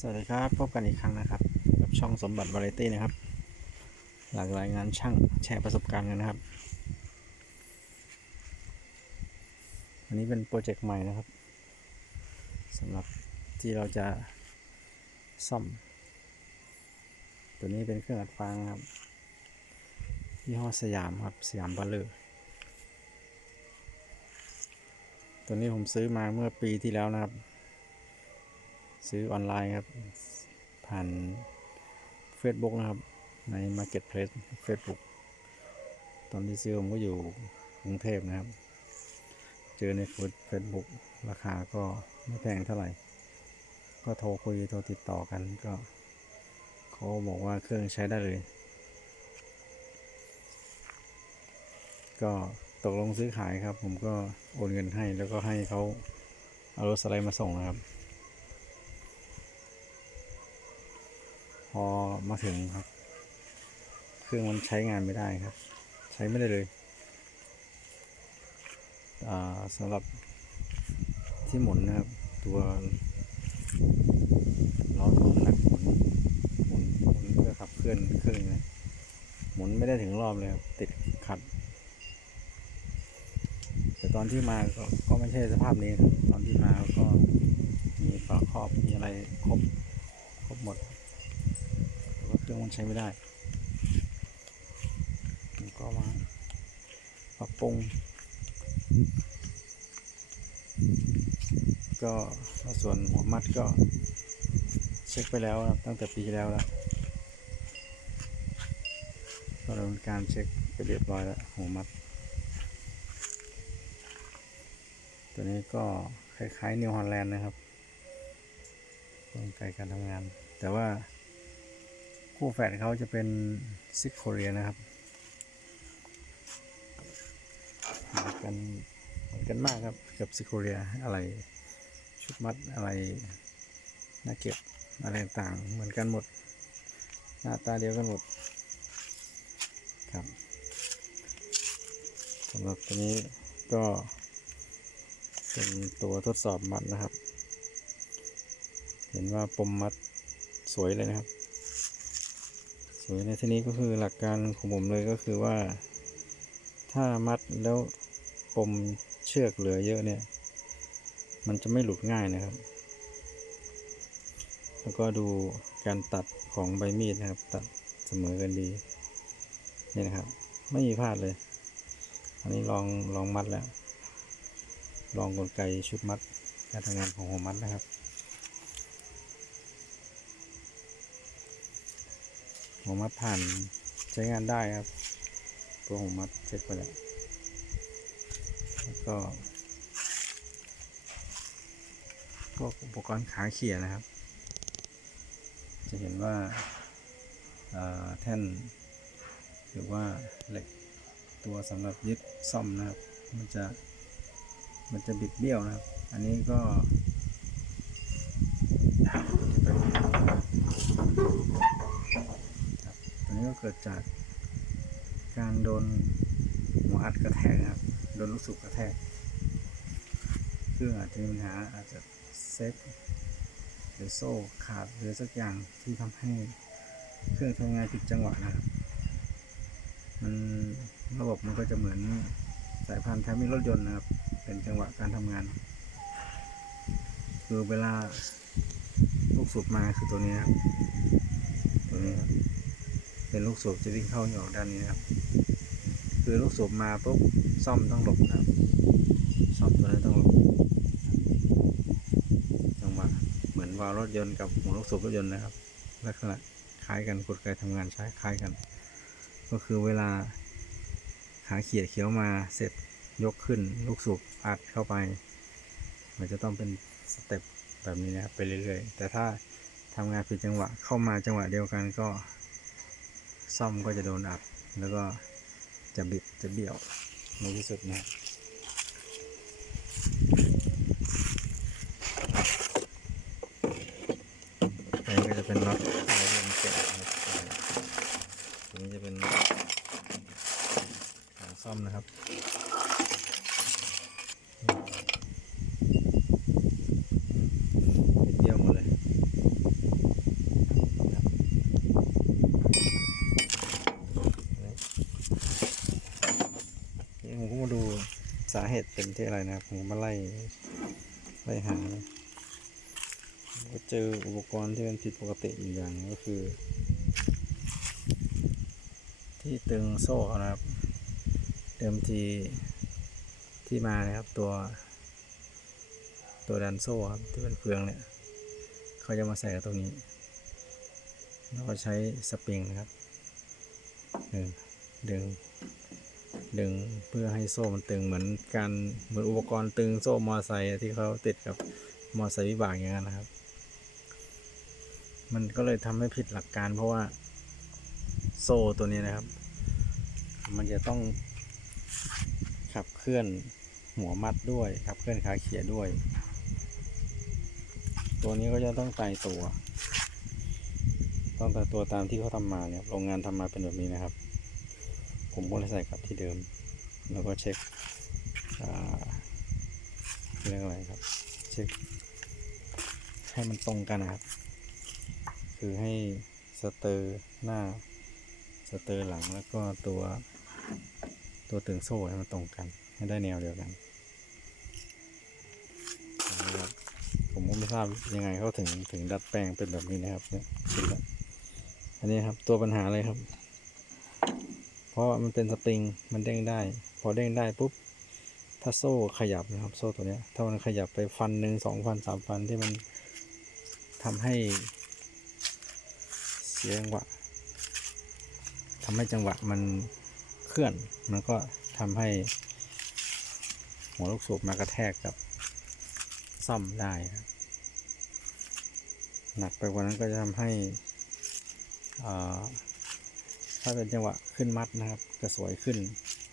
สวัสดีครับพบกันอีกครั้งนะครับ กับช่องสมบัติวาไรตี้นะครับ หลากหลายงานช่างแชร์ประสบการณ์กันนะครับ อันนี้เป็นโปรเจกต์ใหม่นะครับสำหรับที่เราจะซ่อม ตัวนี้เป็นเครื่องอัดฟางครับยี่ห้อสยามครับสยามบัลเลอร์ตัวนี้ผมซื้อมาเมื่อปีที่แล้วนะครับ ซื้อออนไลน์ครับ ผ่าน Facebook นะครับ ใน Marketplace Facebook ตอนที่ซื้อผมก็อยู่กรุงเทพนะครับ เจอในฟูดเฟซบุ๊กราคาก็ไม่แพงเท่าไหร่ ก็โทรคุยโทรติดต่อกันก็เขาบอกว่าเครื่องใช้ได้เลย ก็ตกลงซื้อขายครับ ผมก็โอนเงินให้แล้วก็ให้เขาเอารถสไลด์มาส่งนะครับ อมาถึงครับ เครื่องมันใช้งานไม่ได้ครับ ใช้ไม่ได้เลยอ่าสำหรับที่หมุนนะครับ ตัวล้อถุงนักหมุนหมุนหมุนเพื่อขับเคลื่อนเครื่องนะหมุนไม่ได้ถึงรอบเลยครับติดขัด แต่ตอนที่มาก็ก็ไม่ใช่สภาพนี้ครับตอนที่มาก็มีฝาครอบมีอะไรครบครบหมด รื่องมันใช้ไม่ได้ผมก็มาปรับปรุง ก็ส่วนหัวมัดก็ เช็คไปแล้วครับตั้งแต่ปีที่แล้วแล้วก็ดำเนินการเช็คไปเรียบร้อยแล้วหัวมัด ตัวนี้ก็คล้ายๆนิวฮอลแลนด์นะครับกลไกการทำงาน แต่ว่า คู่แฝดเขาจะเป็นซิกโคเรียนะครับเหมือนกันเหมือนกันมากครับกับซิกโคเรียอะไรชุดมัดอะไรหน้าเก็บอะไรต่างๆเหมือนกันหมด หน้าตาเดียวกันหมดครับสำหรับตัวนี้ก็เป็นตัวทดสอบมัดนะครับ เห็นว่าปมมัดสวยเลยนะครับ สวยในที่นี้ก็คือหลักการของผมเลยก็คือว่า ถ้ามัดแล้วปมเชือกเหลือเยอะเนี่ย มันจะไม่หลุดง่ายนะครับ แล้วก็ดูการตัดของใบมีดนะครับ ตัดเสมอกันดีนี่นะครับ ไม่มีพลาดเลย อันนี้ลองลองมัดแล้ว ลองกลไกชุดมัดการทำงานของหัวมัดนะครับ หัวมัดผ่านใช้งานได้ครับ ตัวหัวมัดเช็คไปแล้วแล้วก็พวกอุปกรณ์ขาเขี่ยนะครับ จะเห็นว่าแท่นหรือว่าเหล็กตัวสำหรับยึดซ่อมนะครับ มันจะมันจะบิดเบี้ยวนะครับ อันนี้ก็ นี้ก็เกิดจากการโดนหัวอัดกระแทกครับ โดนลูกสูบกระแทก เครื่องอาจจะมีปัญหาอาจจะเซ็ตหรือโซ่ขาดหรือสักอย่างที่ทำให้เครื่องทำงานผิดจังหวะนะครับ มันระบบมันก็จะเหมือนสายพานแทมิรถยนต์นะครับ เป็นจังหวะการทำงาน คือเวลาลูกสูบมาคือตัวนี้ครับตัวนี้ครับ เป็นลูกสูบจะวิ่งเข้าวิ่งอกด้านนี้นะครับ คือลูกสูบมาปุ๊บซ่อมต้องหลบนะครับ ซ่อมตัวนี้ต้องหลบจังหวะเหมือนวาล์วรถยนต์กับหัวลูกสูบรถยนต์นะครับ ลักษณะคล้ายกันกลไกทำงานใช้คล้ายกัน ก็คือเวลาขาเขียดเขียวมาเสร็จยกขึ้นลูกสูบอัดเข้าไป มันจะต้องเป็นสเต็ปแบบนี้นะครับไปเรื่อยๆ แต่ถ้าทำงานผิดจังหวะเข้ามาจังหวะเดียวกันก็ ซ่อมก็จะโดนอัด แล้วก็จะบิดจะเบี้ยวในที่สุดนะครับอันนี้ก็จะเป็นน็อตอะไรที่มันแกะนะครับตัวนี้จะเป็นขาซ่อมนะครับ บิดเบี้ยวหมดเลย เสา เหตุเป็นที่อะไรนะครับผมมาไล่ไล่หาเลยก็เจออุปกรณ์ที่มันผิดปกติอยู่อย่างก็คือ ที่ตึงโซ่นะครับ เดิมทีที่มานะครับตัว ตัวดันโซ่ครับที่เป็นเฟืองเนี่ย เขาจะมาใส่กับตรงนี้แล้วก็ใช้สปริงนะครับดึงดึง ดึงเพื่อให้โซ่มันตึงเหมือนการเหมือนอุปกรณ์ตึงโซ่มอไซค์ที่เขาติดกับมอไซค์วิบากอย่างนั้นนะครับ มันก็เลยทำให้ผิดหลักการเพราะว่าโซ่ตัวนี้นะครับ มันจะต้องขับเคลื่อนหัวมัดด้วยขับเคลื่อนขาเขียด้วย ตัวนี้ก็จะต้องไต่ตัว ต้องไต่ตัวตามที่เขาทำมาเนี่ยโรงงานทำมาเป็นแบบนี้นะครับ ผมก็เลยใส่กลับที่เดิม แล้วก็เช็คเรียกอะไรครับ เช็ค ให้มันตรงกันนะครับ คือให้สเตอร์หน้า สเตอร์หลังแล้วก็ตัวตัวตึงโซ่ให้มันตรงกัน ให้ได้แนวเดียวกันนะครับผมก็ไม่ทราบยังไงเขาถึงถึงดัดแปลงเป็นแบบนี้นะครับเนี่ยอันนี้ครับตัวปัญหาเลยครับ เพราะมันเป็นสปริงมันเด้งได้ พอเด้งได้ปุ๊บถ้าโซ่ขยับนะครับโซ่ตัวเนี้ยถ้ามันขยับไปฟันหนึ่งสองฟันสามฟันที่มันทำให้เสียจังหวะทำให้จังหวะมันเคลื่อน มันก็ทำให้ หัวลูกสูบมากระแทกกับซ่อมได้ครับหนักไปกว่านั้นก็จะทำให้อ่า ถ้าเป็นจังหวะขึ้นมัดนะครับจะสวยขึ้น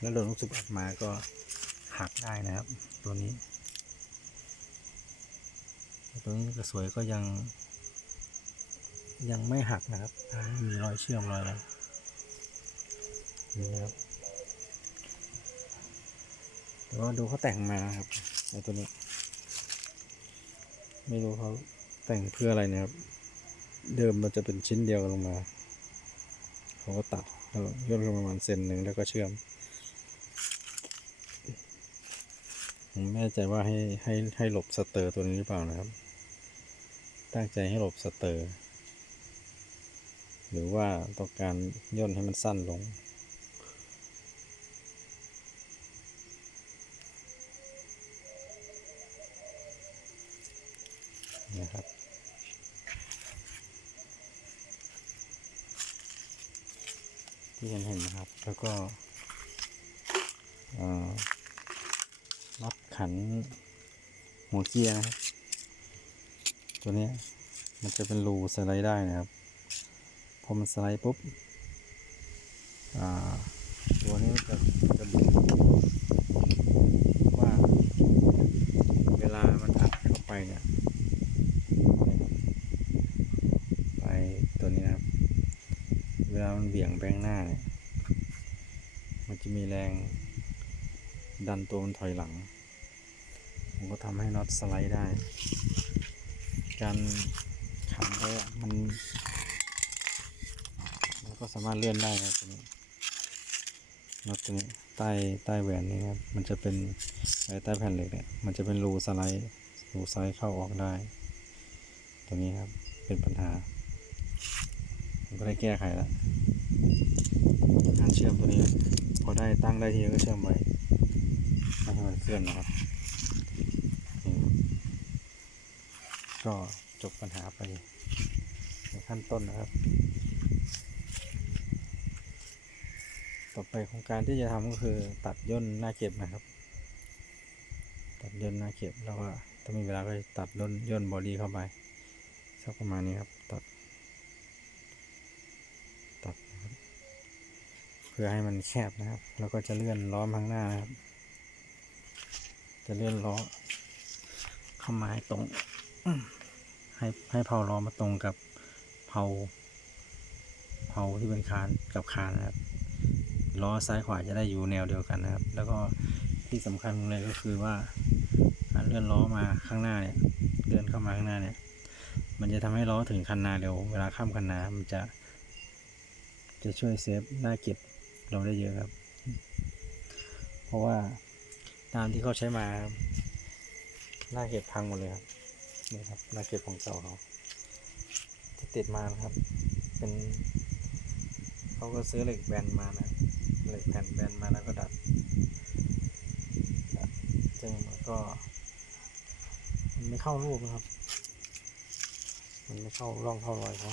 แล้วโดนลูกสูบออกมาก็หักได้นะครับ ตัวนี้ ตัวนี้กระสวยก็ยัง ยังไม่หักนะครับ มีรอยเชื่อมรอยอะไรนี่นะครับแต่ว่าดูเขาแต่งมาครับไอตัวนี้ ไม่รู้เขาแต่งเพื่ออะไรนะครับ เดิมมันจะเป็นชิ้นเดียวกันลงมา เขาก็ตัดแล้วย่นลงประมาณเซนหนึ่งแล้วก็เชื่อม ผมไม่แน่ใจว่าให้ให้ให้หลบสเตอร์ตัวนี้หรือเปล่านะครับ ตั้งใจให้หลบสเตอร์ หรือว่าต้องการย่นให้มันสั้นลง นะครับ ที่เห็นเห็นนะครับ แล้วก็ล็อตขันหัวเกียร์นะครับ ตัวนี้มันจะเป็นรูสไลด์ได้นะครับ พอมันสไลด์ปุ๊บอ่าตัวนี้จะจะมุนว่า เวลามันอัดเข้าไปเนี่ยเนี่ยไปตัวนี้นะครับ เวลามันเบี่ยงไปข้างหน้าเนี่ยมันจะมีแรงดันตัวมันถอยหลัง มันก็ทำให้น็อตสไลด์ได้ การขันไว้อะมัน มันก็สามารถเลื่อนได้ครับตัวนี้น็อตตัวนี้ใต้ใต้แหวนนี้นะครับ มันจะเป็นใต้แผ่นเหล็กเนี่ย มันจะเป็นรูสไลด์รูสไลด์เข้าออกได้ตัวนี้ครับ เป็นปัญหา ก็ได้แก้ไขแล้วการเชื่อมตัวนี้ พอได้ตั้งได้ทีก็เชื่อมไว้ไม่ให้มันเคลื่อนนะครับ ก็จบปัญหาไปในขั้นต้นนะครับ ต่อไปโครงการที่จะทำก็คือตัดย่นหน้าเก็บนะครับ ตัดย่นหน้าเก็บแล้วก็ถ้ามีเวลาก็ตัดย่นย่นบอดี้เข้าไปสักประมาณนี้ครับตัด ตัดนะครับ เพื่อให้มันแคบนะครับ แล้วก็จะเลื่อนล้อมข้างหน้านะครับ จะเลื่อนล้อเข้ามาให้ตรง ให้ให้เผาล้อมาตรงกับเผาเผาที่เป็นคานกับคานนะครับ ล้อซ้ายขวาจะได้อยู่แนวเดียวกันนะครับ แล้วก็ที่สำคัญเลยก็คือว่าการเลื่อนล้อมาข้างหน้าเนี่ยเลื่อนเข้ามาข้างหน้าเนี่ย มันจะทำให้ล้อถึงคันนาเร็ว เวลาข้ามคันนา มันจะ จะช่วยเซฟหน้าเก็บ เราได้เยอะครับ เพราะว่าตามที่เขาใช้มาหน้าเก็บพังหมดเลยครับนี่ครับหน้าเก็บของเก่าเขาที่ติดมานะครับ เป็นเขาก็ซื้อเหล็กแบนมานะเหล็กแผ่นแบนมาแล้วก็ดัดดัดซึ่งมันก็มันไม่เข้ารูปนะครับ มันไม่เข้าร่องเข้ารอยเขา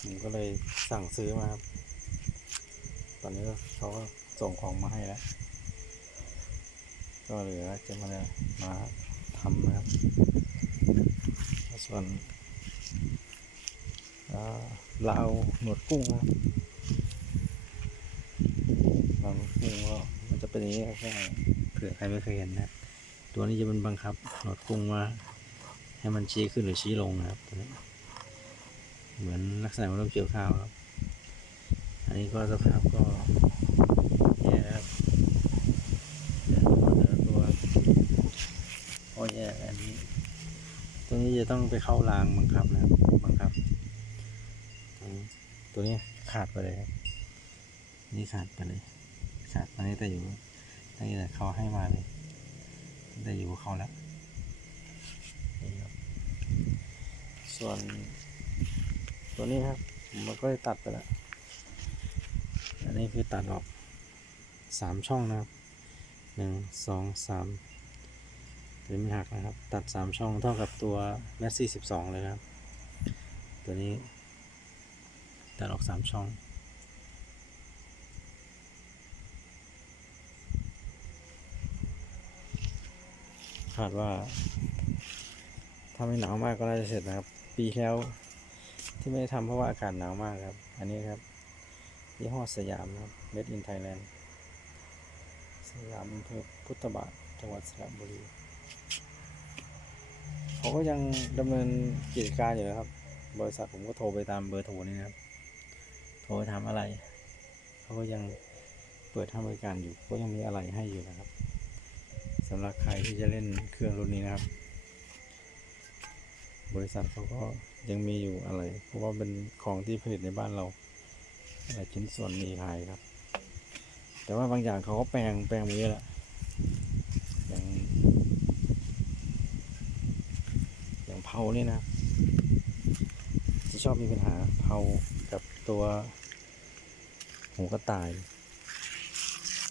ผมก็เลยสั่งซื้อมาครับ อนนี้เขาก็ส่งของมาให้แล้ว ก็เหลือจะมาเนี่ยมาทำนะครับ ส่วนอ่าลาวหนวดกุ้งนะครับลาวหนวดกุ้งก็มันจะเป็นอย่างนี้แค่เผื่อใครไม่เคยเห็นนะตัวนี้จะเป็นบังคับหนวดกุ้งว่าให้มันชี้ขึ้นหรือชี้ลงนะครับตัวนี้เหมือนลักษณะของต้มเกี่ยวข้าวครับ อันนี้ก็สภาพก็แย่ครับเดี๋ยวตัวเดี๋ยวตัวโอ้แย่อันนี้ ตัวนี้ จะต้องไปเข้ารางบังคับนะครับบังคับตัวนี้ตัวนี้ขาดไปเลยครับนี่ขาดไปเลย ขาดตอนนี้แต่อยู่ตั้งแต่เขาให้มาเลยแต่อยู่กับเขาแล้วนี่ครับส่วนตัวนี้ครับผมมันก็ได้ตัดไปแล้วอันนี้คือตัดออกสามช่องนะครับหนึ่งสองสาม ตัวนี้ไม่หักนะครับ ตัดสามช่องเท่ากับตัวแมสซี่สิบสองเลยครับ ตัวนี้ ตัดออกสามช่อง คาดว่า ถ้าไม่หนาวมากก็น่าจะเสร็จนะครับ ปีแล้วที่ไม่ได้ทำเพราะว่าอากาศหนาวมากครับ อันนี้ครับยี่ห้อสยามนะครับ Made in Thailand สยามอำเภอพุทธบาทจังหวัดสระบุรี เขาก็ยังดำเนินกิจการอยู่นะครับ บริษัทผมก็โทรไปตามเบอร์โทรนี้นะครับ โทรไปถามอะไร เขาก็ยังเปิดให้บริการอยู่ก็ยังมีอะไรให้อยู่นะครับสำหรับใครที่จะเล่นเครื่องรุ่นนี้นะครับ บริษัทเขาก็ยังมีอยู่อะไร เพราะว่าเป็นของที่ผลิตในบ้านเราหลายชิ้นส่วนมีขายครับ แต่ว่าบางอย่างเขาก็แปลงแปลงมาเยอะแล้วอย่างอย่าเผานี่ยนะที่ชอบมีปัญหาเผากับตัวหูกระต่าย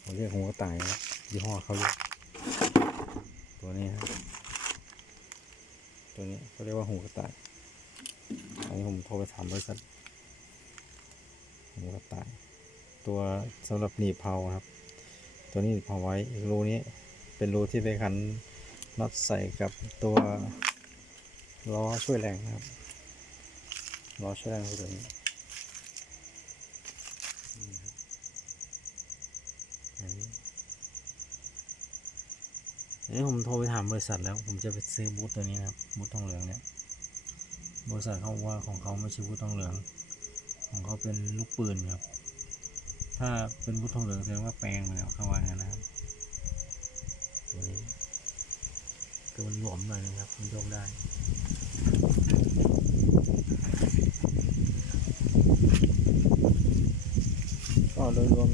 ผมเรียกหูกระต่ายนะยี่ห้อเขาเรียกตัวนี้ครับตัวนี้เขาเรียกว่าหูกระต่ายอันนี้ผมโทรไปถามบริษัทหูกระต่าย ตัวสำหรับหนีบเผาครับ ตัวนี้หนีบเผาไว้อีกรูนี้เป็นรูที่ไปขันน็อตใส่กับตัว ล้อช่วยแรงนะครับล้อช่วยแรงคือตัวนี้นี่ครับอันนี้อันนี้ผมโทรไปถามบริษัทแล้วผมจะไปซื้อบูทตัวนี้นะครับบูททองเหลืองเนี่ยบริษัทเขาบอกว่าของเขาไม่ใช่บูททองเหลือง ของเขาเป็นลูกปืนครับ ถ้าเป็นพุทธองเหลืองแสดงว่าแปลงมาแล้วเขาว่างั้นนะครับ ตัวนี้คือมันหลวมหน่อยนึงครับมันโยกได้ ก็ โดยรวม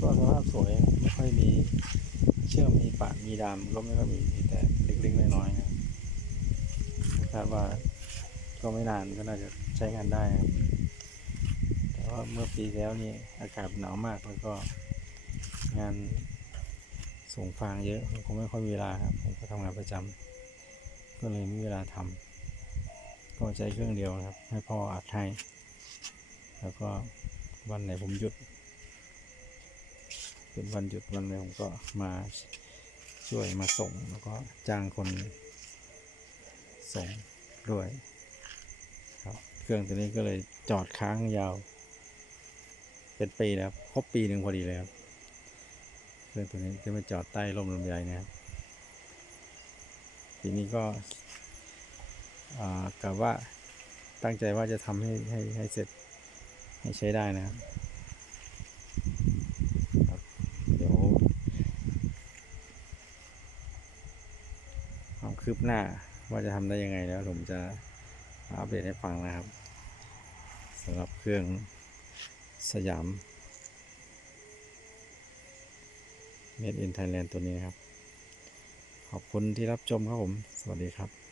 ก็สภาพสวยไม่ค่อยมีเชื่อมมีปามีดามก็ไม่ค่อยมีมีแต่เล็กๆน้อยๆนะครับคาดว่าก็ไม่นานก็น่าจะใช้งานได้นะครับแต่ว่าเมื่อปีแล้วนี่อากาศหนาวมากแล้วก็งานส่งฟางเยอะผมคงไม่ค่อยมีเวลาครับผมก็ทำงานประจำก็เลยไม่มีเวลาทำก็ใช้เครื่องเดียวนะครับ ให้พ่ออัดให้แล้วก็ วันไหนผมหยุด เป็นวันหยุดวันไหนผมก็มาช่วยมาส่งแล้วก็จ้างคนส่งด้วยครับเครื่องตัวนี้ก็เลยจอดค้างยาว เป็นปีแล้วครบปีหนึ่งพอดีเลยครับเครื่องตัวนี้ที่มาจอดใต้ร่มลำไยนะครับทีนี้ก็กะว่าตั้งใจว่าจะทำให้ให้ให้เสร็จ ให้ใช้ได้นะครับ เดี๋ยวความคืบหน้าว่าจะทำได้ยังไงแล้วผมจะอัปเดตให้ฟังนะครับสำหรับเครื่องสยาม Made in Thailand ตัวนี้นะครับ ขอบคุณที่รับชมครับผม สวัสดีครับ